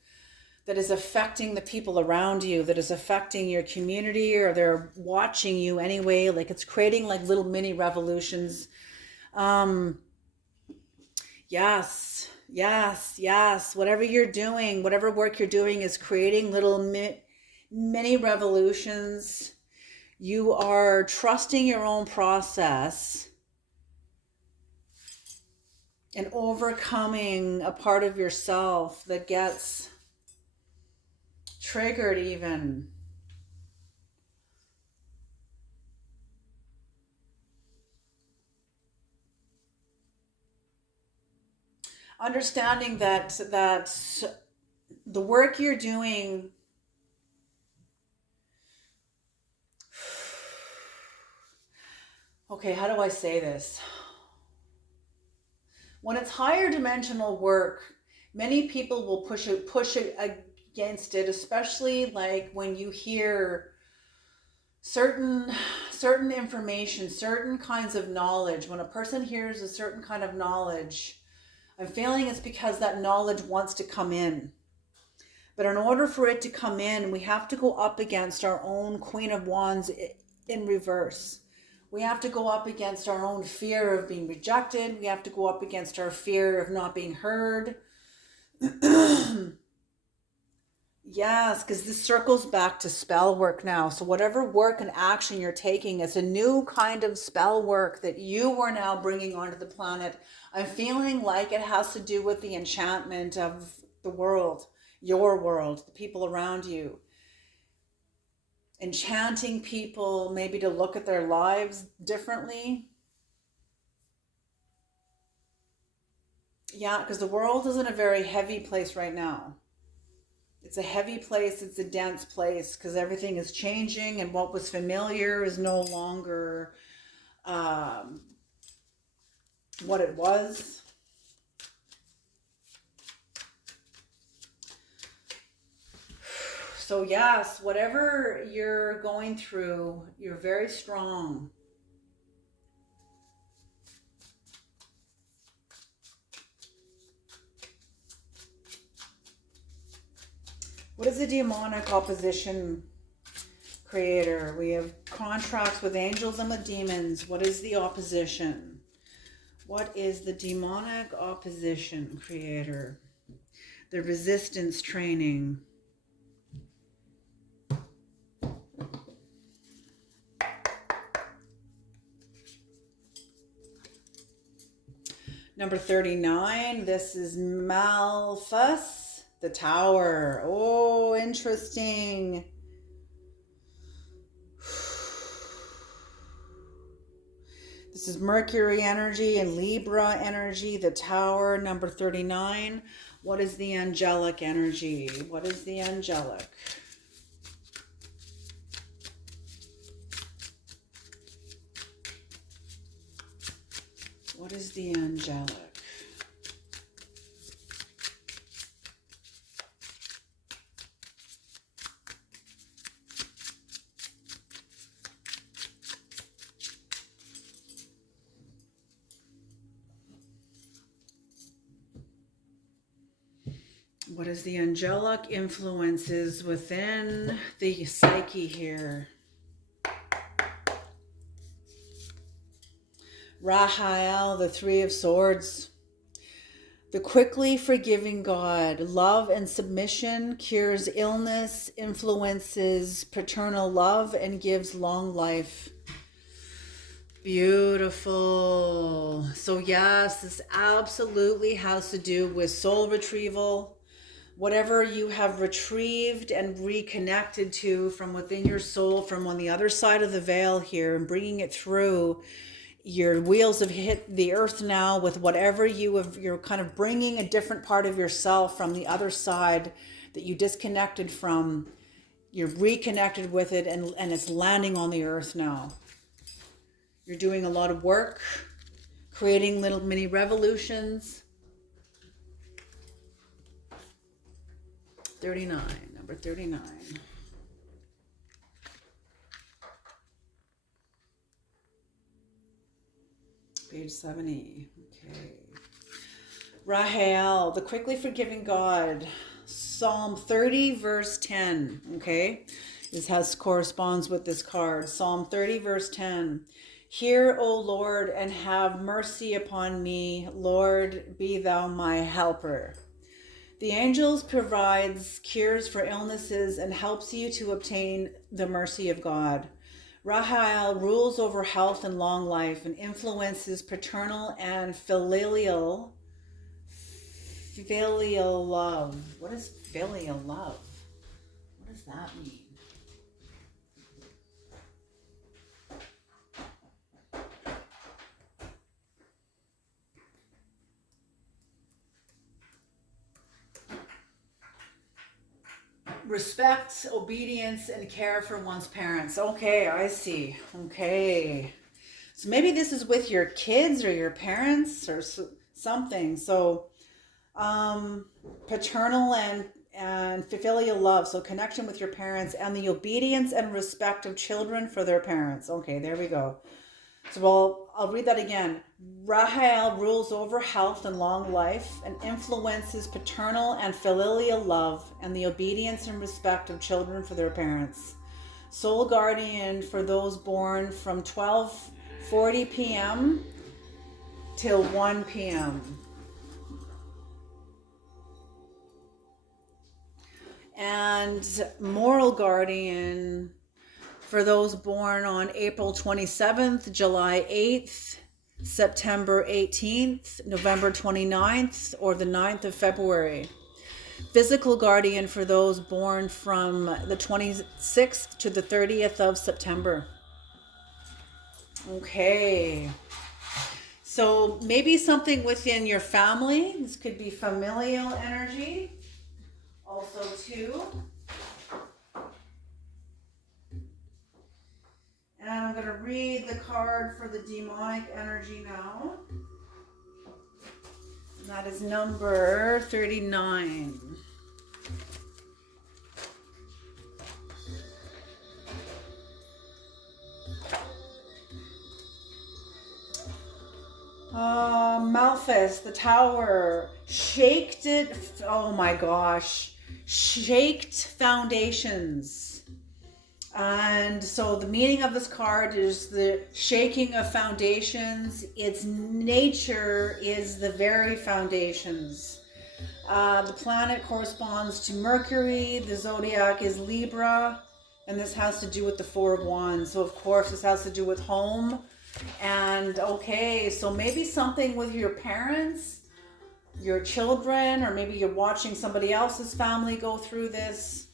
that is affecting the people around you, that is affecting your community, or they're watching you anyway. Like it's creating like little mini revolutions. Yes, yes, yes. Whatever you're doing, whatever work you're doing is creating little mini revolutions. You are trusting your own process and overcoming a part of yourself that gets triggered even. Understanding that the work you're doing, okay, how do I say this? When it's higher dimensional work, many people will push it against it, especially like when you hear certain information, certain kinds of knowledge. When a person hears a certain kind of knowledge, I'm feeling it's because that knowledge wants to come in. But in order for it to come in, we have to go up against our own Queen of Wands in reverse. We have to go up against our own fear of being rejected. We have to go up against our fear of not being heard. Yes, because this circles back to spell work now. So whatever work and action you're taking, it's a new kind of spell work that you are now bringing onto the planet. I'm feeling like it has to do with the enchantment of the world, your world, the people around you. Enchanting people, maybe to look at their lives differently. Yeah, because the world is in a very heavy place right now. It's a heavy place, it's a dense place, because everything is changing and what was familiar is no longer what it was. So yes, whatever you're going through, you're very strong. What is the demonic opposition, Creator? We have contracts with angels and with demons. What is the opposition? What is the demonic opposition, Creator? The resistance training. Number 39, this is Malthus, the Tower. Oh, interesting. This is Mercury energy and Libra energy, the Tower, number 39. What is the angelic energy? What is the angelic? What is the angelic? What is the angelic influences within the psyche here? Rahael, the Three of Swords. The quickly forgiving God. Love and submission cures illness, influences paternal love, and gives long life. Beautiful. So yes, this absolutely has to do with soul retrieval. Whatever you have retrieved and reconnected to from within your soul, from on the other side of the veil here, and bringing it through. Your wheels have hit the earth now with whatever you're kind of bringing a different part of yourself from the other side that you disconnected from. You're reconnected with it, and it's landing on the earth now. You're doing a lot of work, creating little mini revolutions. 39, number 39. Page 70. Okay. Rahel, the quickly forgiving God. Psalm 30, verse 10. Okay. This corresponds with this card. Psalm 30, verse 10. Hear, O Lord, and have mercy upon me. Lord, be thou my helper. The angels provides cures for illnesses and helps you to obtain the mercy of God. Rahel rules over health and long life and influences paternal and filial love. What is filial love? What does that mean? Respect, obedience, and care for one's parents. Okay, I see. Okay. So maybe this is with your kids or your parents or something. So paternal and filial love. So connection with your parents and the obedience and respect of children for their parents. Okay, there we go. So I'll read that again. Rahel rules over health and long life and influences paternal and filial love and the obedience and respect of children for their parents. Soul guardian for those born from 12:40 p.m. till 1 p.m. And moral guardian for those born on April 27th, July 8th, September 18th, November 29th, or the 9th of February. Physical guardian for those born from the 26th to the 30th of September. Okay. So maybe something within your family. This could be familial energy. Also too. And I'm going to read the card for the demonic energy now. And that is number 39. Malthus, the Tower, shaked it. Oh my gosh. Shaked foundations. And so the meaning of this card is the shaking of foundations. Its nature is the very foundations. The planet corresponds to Mercury. The zodiac is Libra. And this has to do with the Four of Wands. So of course this has to do with home. And okay, so maybe something with your parents, your children, or maybe you're watching somebody else's family go through this.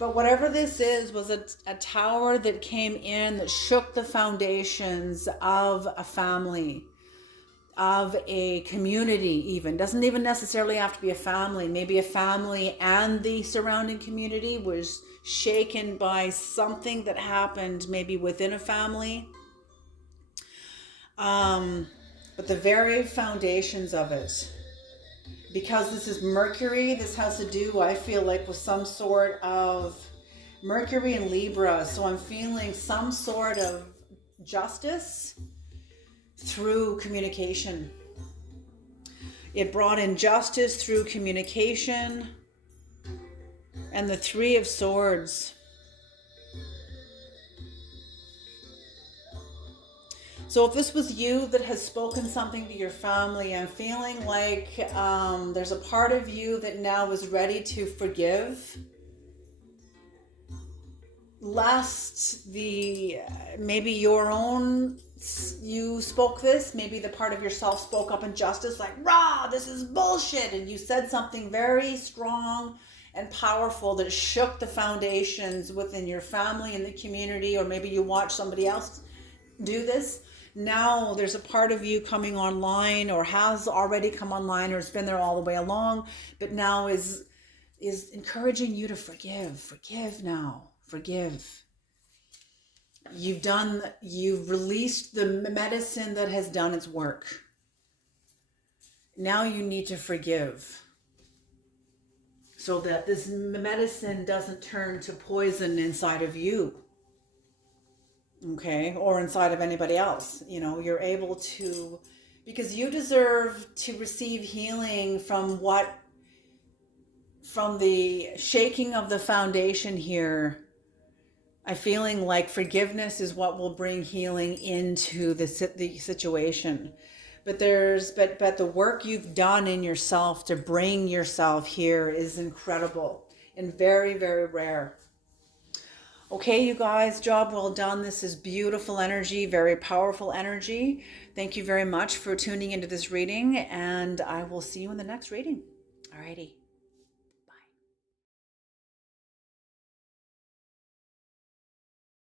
But whatever this is was a tower that came in that shook the foundations of a family, of a community. Even doesn't even necessarily have to be a family. Maybe a family and the surrounding community was shaken by something that happened maybe within a family. But the very foundations of it, because this is Mercury, this has to do, I feel like, with some sort of Mercury and Libra. So I'm feeling some sort of justice through communication. It brought in justice through communication. And the Three of Swords. So if this was you that has spoken something to your family, I'm feeling like there's a part of you that now is ready to forgive. Lest maybe your own, you spoke this, maybe the part of yourself spoke up in justice, like, rah, this is bullshit. And you said something very strong and powerful that shook the foundations within your family and the community, or maybe you watched somebody else do this. Now there's a part of you coming online, or has already come online, or has been there all the way along, but now is encouraging you to forgive now. Forgive. You've released the medicine that has done its work. Now you need to forgive, so that this medicine doesn't turn to poison inside of you. Okay, or inside of anybody else. You're able to, because you deserve to receive healing from the shaking of the foundation here. I'm feeling like forgiveness is what will bring healing into the situation. But the work you've done in yourself to bring yourself here is incredible and very, very rare. Okay, you guys, job well done. This is beautiful energy, very powerful energy. Thank you very much for tuning into this reading, and I will see you in the next reading. Alrighty.